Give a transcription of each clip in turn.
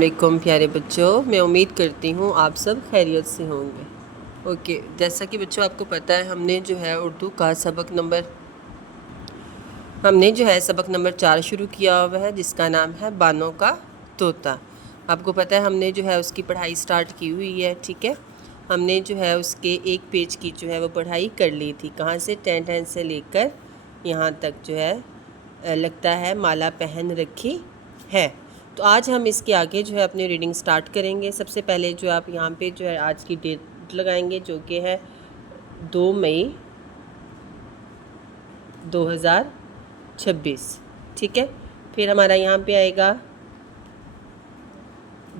علیکم پیارے بچوں، میں امید کرتی ہوں آپ سب خیریت سے ہوں گے۔ اوکے، جیسا کہ بچوں آپ کو پتہ ہے ہم نے اردو کا سبق نمبر 4 شروع کیا ہوا ہے، جس کا نام ہے بانوں کا طوطا۔ آپ کو پتہ ہے ہم نے اس کی پڑھائی سٹارٹ کی ہوئی ہے، ٹھیک ہے۔ ہم نے اس کے ایک پیج کی وہ پڑھائی کر لی تھی، کہاں سے 10 سے لے کر یہاں تک لگتا ہے مالا پہن رکھی ہے۔ تو آج ہم اس کے آگے اپنی ریڈنگ سٹارٹ کریں گے۔ سب سے پہلے آپ یہاں پہ آج کی ڈیٹ لگائیں گے، جو کہ ہے 2 مئی 2026، ٹھیک ہے۔ پھر ہمارا یہاں پہ آئے گا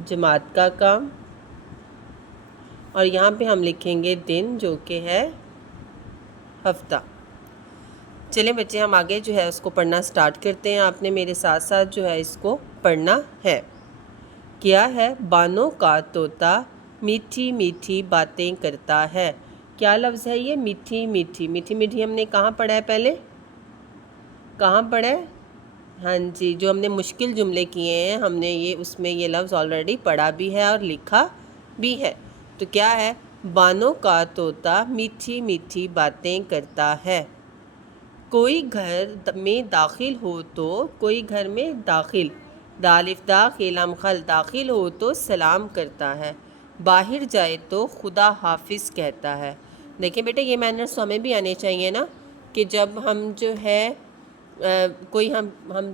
جماعت کا کام، اور یہاں پہ ہم لکھیں گے دن، جو کہ ہے ہفتہ۔ چلیں بچے، ہم آگے اس کو پڑھنا سٹارٹ کرتے ہیں۔ آپ نے میرے ساتھ ساتھ اس کو پڑھنا ہے۔ کیا ہے بانوں کا طوطا میٹھی میٹھی باتیں کرتا ہے۔ کیا لفظ ہے یہ؟ میٹھی میٹھی۔ میٹھی میٹھی ہم نے کہاں پڑھا ہے؟ پہلے کہاں پڑھا ہے؟ ہاں جی، جو ہم نے مشکل جملے کیے ہیں، ہم نے اس میں یہ لفظ آلریڈی پڑھا بھی ہے اور لکھا بھی ہے۔ تو کیا ہے؟ بانوں کا طوطا میٹھی میٹھی باتیں کرتا ہے۔ کوئی گھر میں داخل ہو تو، کوئی گھر میں داخل، دالف دا خیلم خل، داخل ہو تو سلام کرتا ہے، باہر جائے تو خدا حافظ کہتا ہے۔ دیکھیں بیٹے، یہ مینرز ہمیں بھی آنے چاہیے نا، کہ جب ہم کوئی ہم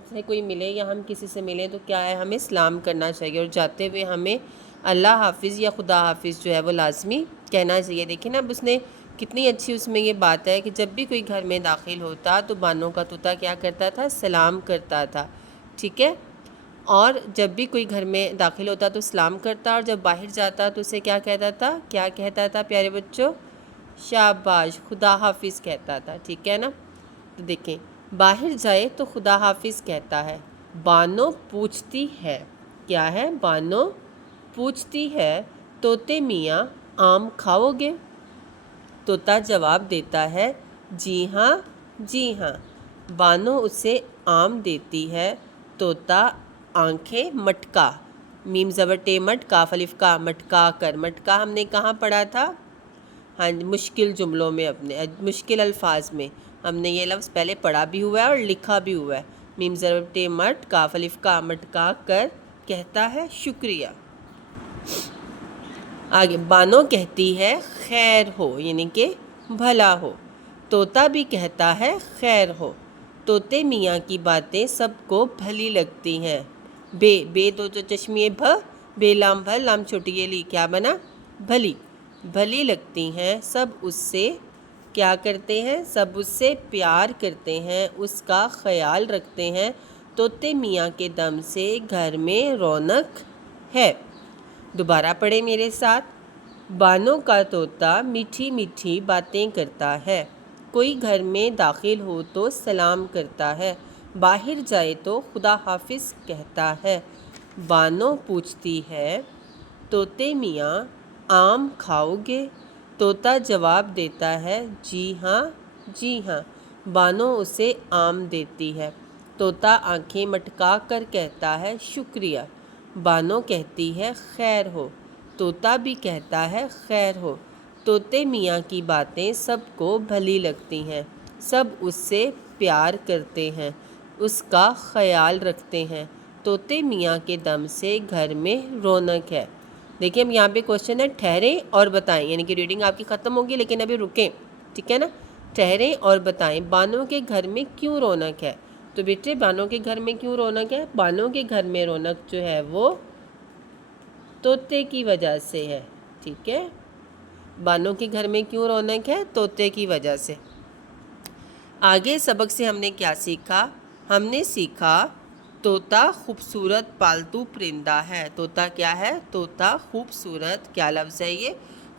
سے کوئی ملے یا ہم کسی سے ملیں تو کیا ہے، ہمیں سلام کرنا چاہیے، اور جاتے ہوئے ہمیں اللہ حافظ یا خدا حافظ وہ لازمی کہنا چاہیے۔ دیکھیں نا، اب اس نے کتنی اچھی اس میں یہ بات ہے کہ جب بھی کوئی گھر میں داخل ہوتا تو بانوں کا طوطا کیا کرتا تھا؟ سلام کرتا تھا، ٹھیک ہے۔ اور جب بھی کوئی گھر میں داخل ہوتا تو سلام کرتا، اور جب باہر جاتا تو اسے کیا کہتا تھا؟ کیا کہتا تھا پیارے بچوں؟ شاباش، خدا حافظ کہتا تھا، ٹھیک ہے نا۔ تو دیکھیں، باہر جائے تو خدا حافظ کہتا ہے۔ بانو پوچھتی ہے، کیا ہے؟ بانو پوچھتی ہے، طوطے میاں آم کھاؤ گے؟ طوطا جواب دیتا ہے، جی ہاں جی ہاں۔ بانو اسے آم دیتی ہے، طوطا آنکھیں مٹکا، میم زبر ٹے مٹ کاف الف کا، مٹکا کر۔ مٹکا ہم نے کہاں پڑھا تھا؟ ہاں، مشکل جملوں میں، اپنے مشکل الفاظ میں ہم نے یہ لفظ پہلے پڑھا بھی ہوا ہے اور لکھا بھی ہوا ہے۔ میم زبر ٹے مٹ کاف الف کا، مٹکا کر کہتا ہے شکریہ۔ آگے، بانو کہتی ہے خیر ہو، یعنی کہ بھلا ہو۔ طوطا بھی کہتا ہے خیر ہو۔ طوطے میاں کی باتیں سب کو بھلی لگتی ہیں۔ بے دو چشمیے بے لام بھل، لام چھوٹی یہ لی، کیا بنا؟ بھلی، بھلی لگتی ہیں۔ سب اس سے کیا کرتے ہیں؟ سب اس سے پیار کرتے ہیں، اس کا خیال رکھتے ہیں۔ طوطے میاں کے دم سے گھر میں رونق ہے۔ دوبارہ پڑھیں میرے ساتھ۔ بانوں کا طوطا میٹھی میٹھی باتیں کرتا ہے۔ کوئی گھر میں داخل ہو تو سلام کرتا ہے، باہر جائے تو خدا حافظ کہتا ہے۔ بانو پوچھتی ہے، طوطے میاں آم کھاؤ گے؟ طوطا جواب دیتا ہے، جی ہاں جی ہاں۔ بانو اسے آم دیتی ہے۔ طوطا آنکھیں مٹکا کر کہتا ہے شکریہ۔ بانو کہتی ہے خیر ہو۔ طوطا بھی کہتا ہے خیر ہو۔ طوطے میاں کی باتیں سب کو بھلی لگتی ہیں، سب اس سے پیار کرتے ہیں، اس کا خیال رکھتے ہیں۔ طوطے میاں کے دم سے گھر میں رونق ہے۔ دیکھیں، ہم یہاں پہ کوشچن ہے ٹھہریں اور بتائیں، یعنی کہ ریڈنگ آپ کی ختم ہوگی لیکن ابھی رکیں، ٹھیک ہے نا۔ ٹھہریں اور بتائیں بانوں کے گھر میں کیوں رونق ہے؟ تو بیٹے، بانوں کے گھر میں کیوں رونق ہے؟ بانوں کے گھر میں رونق وہ طوطے کی وجہ سے ہے، ٹھیک ہے۔ بانوں کے گھر میں کیوں رونق ہے؟ طوطے کی وجہ سے۔ آگے سبق سے ہم نے کیا سیکھا؟ ہم نے سیکھا طوطا خوبصورت پالتو پرندہ ہے۔ طوطا کیا ہے؟ طوطا خوبصورت، کیا لفظ ہے یہ؟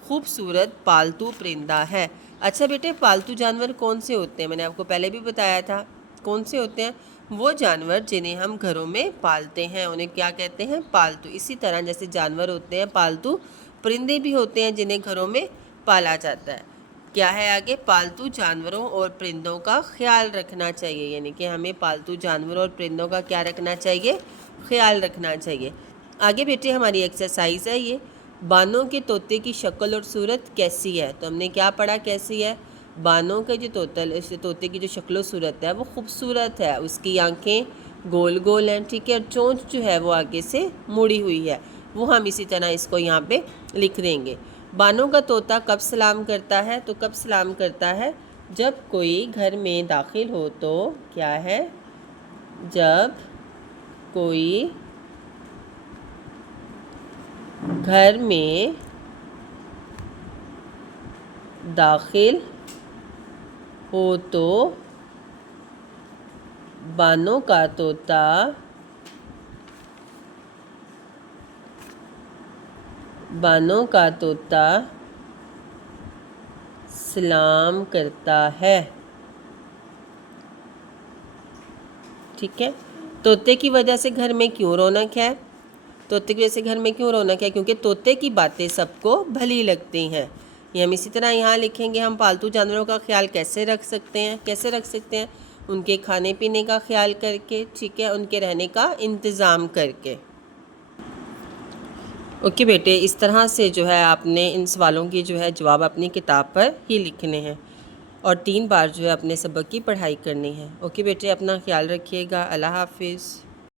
خوبصورت پالتو پرندہ ہے۔ اچھا بیٹے، پالتو جانور کون سے ہوتے ہیں؟ میں نے آپ کو پہلے بھی بتایا تھا، کون سے ہوتے ہیں؟ وہ جانور جنہیں ہم گھروں میں پالتے ہیں انہیں کیا کہتے ہیں؟ پالتو۔ اسی طرح جیسے جانور ہوتے ہیں پالتو، پرندے بھی ہوتے ہیں جنہیں گھروں میں پالا جاتا ہے۔ کیا ہے آگے؟ پالتو جانوروں اور پرندوں کا خیال رکھنا چاہیے، یعنی کہ ہمیں پالتو جانوروں اور پرندوں کا کیا رکھنا چاہیے؟ خیال رکھنا چاہیے۔ آگے بیٹے ہماری ایکسرسائز ہے یہ، بانوں کے طوطے کی شکل اور صورت کیسی ہے؟ تو ہم نے کیا پڑھا کیسی ہے؟ بانوں کا جو طوطے کی جو شکل و صورت ہے وہ خوبصورت ہے، اس کی آنکھیں گول گول ہیں، ٹھیک ہے، اور چونچ جو ہے وہ آگے سے مڑی ہوئی ہے، وہ ہم اسی طرح اس کو یہاں پہ لکھ دیں گے۔ بانوں کا طوطا کب سلام کرتا ہے؟ تو کب سلام کرتا ہے؟ جب کوئی گھر میں داخل ہو تو کیا ہے؟ جب کوئی گھر میں داخل ہو تو بانوں کا طوطا سلام کرتا ہے، ٹھیک ہے۔ طوطے کی وجہ سے گھر میں کیوں رونق ہے؟ طوطے کی وجہ سے گھر میں کیوں رونق ہے؟ کیونکہ طوطے کی باتیں سب کو بھلی لگتی ہیں۔ یہ ہم اسی طرح یہاں لکھیں گے، ہم پالتو جانوروں کا خیال کیسے رکھ سکتے ہیں؟ ان کے کھانے پینے کا خیال کر کے، ٹھیک ہے، ان کے رہنے کا انتظام کر کے۔ اوکے بیٹے، اس طرح سے جو ہے آپ نے ان سوالوں کی جو ہے جواب اپنی کتاب پر ہی لکھنے ہیں، اور 3 بار جو ہے اپنے سبق کی پڑھائی کرنی ہے۔ اوکے بیٹے، اپنا خیال رکھیے گا۔ اللہ حافظ۔